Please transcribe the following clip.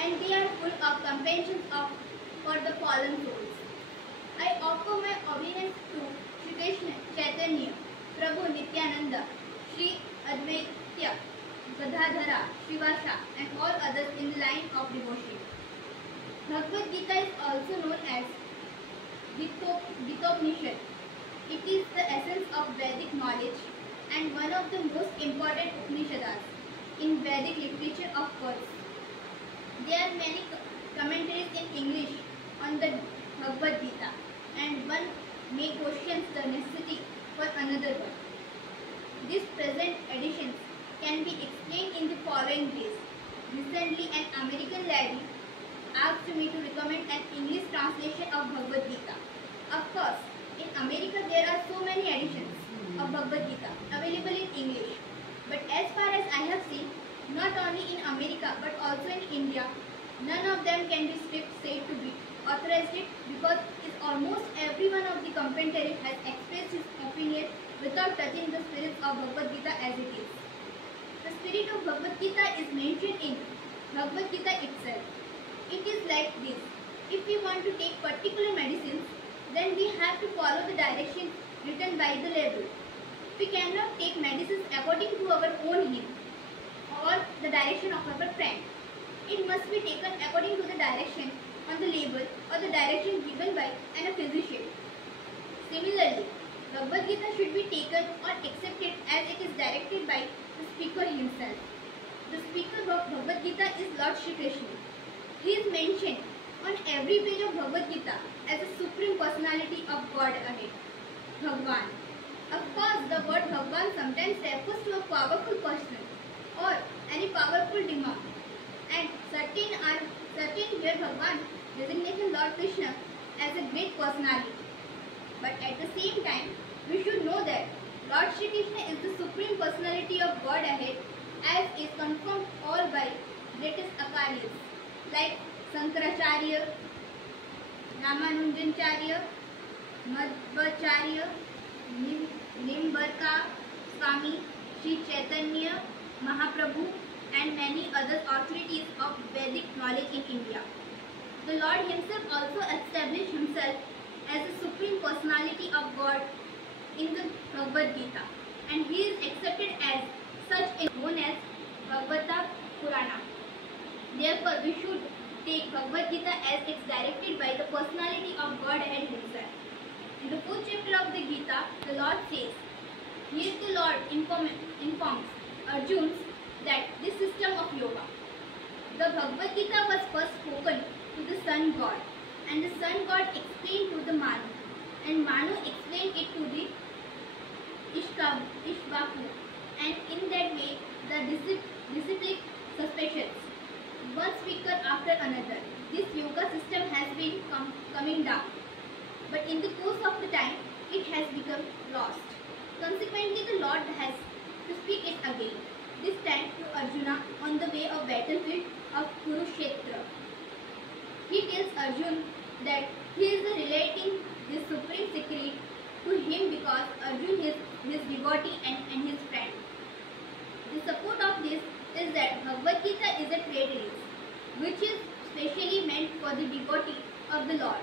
and they are full of compassion for the fallen souls. I offer my obedience to Shri Krishna Chaitanya, Prabhu Nityananda, Shri Advaita Gadadhara, Shivasa, and all others in the line of devotion. Bhagavad Gita is also known as Gitopanishad. It is the essence of Vedic knowledge and one of the most important Upanishads in Vedic literature, of course. There are many commentaries in English on the Bhagavad Gita, and one may question the necessity for another one. These present editions can be explained in the following ways. Recently, an American lady asked me to recommend an English translation of Bhagavad Gita. Of course, in America there are so many editions of Bhagavad Gita available in English. But as far as I have seen, not only in America but also in India, none of them can be said to be authorized because almost every one of the commentaries has expressed his opinion without touching the spirit of Bhagavad Gita as it is. The spirit of Bhagavad Gita is mentioned in Bhagavad Gita itself. It is like this. If we want to take particular medicines, then we have to follow the directions written by the label. We cannot take medicines according to our own whim or the direction of our friend. It must be taken according to the direction on the label or the direction given by a physician. Similarly, Bhagavad Gita should be taken or accepted as it is directed by the speaker himself. The speaker of Bhagavad Gita is Lord Shri Krishna. He is mentioned on every page of Bhagavad Gita as a supreme personality of Godhead, Bhagwan. Of course, the word Bhagwan sometimes refers to a powerful person or any powerful demon, and certain here Bhagwan designation Lord Krishna as a great personality. But at the same time, we should know that Lord Shri Krishna is the supreme personality of Godhead, as is confirmed all by greatest Acharyas like Sankaracharya, Ramanujancharya, Madhvacharya, Nimbarka Swami, Sri Chaitanya Mahaprabhu, and many other authorities of Vedic knowledge in India. The Lord himself also established himself as the supreme personality of God in the Bhagavad Gita, and he is accepted as such and known as Bhagavata Purana. Therefore, we should take Bhagavad Gita as it's directed by the personality of Godhead himself. In the 4th chapter of the Gita, the Lord says, here the Lord informs Arjuna that this system of yoga. The Bhagavad Gita was first spoken to the Sun God, and the Sun God explained to the Manu, and Manu explained it to the Ishvaku, and in that way the disciplic successions, one speaker after another. This yoga system has been coming down, but in the course of the time it has become lost. Consequently, the Lord has to speak it again, this time to Arjuna on the way of battlefield of Kurukshetra. He tells Arjuna that he is relating this supreme secret to him because Arjuna is his devotee and his friend. The support of this is that Bhagavad Gita is a treatise which is specially meant for the devotee of the Lord.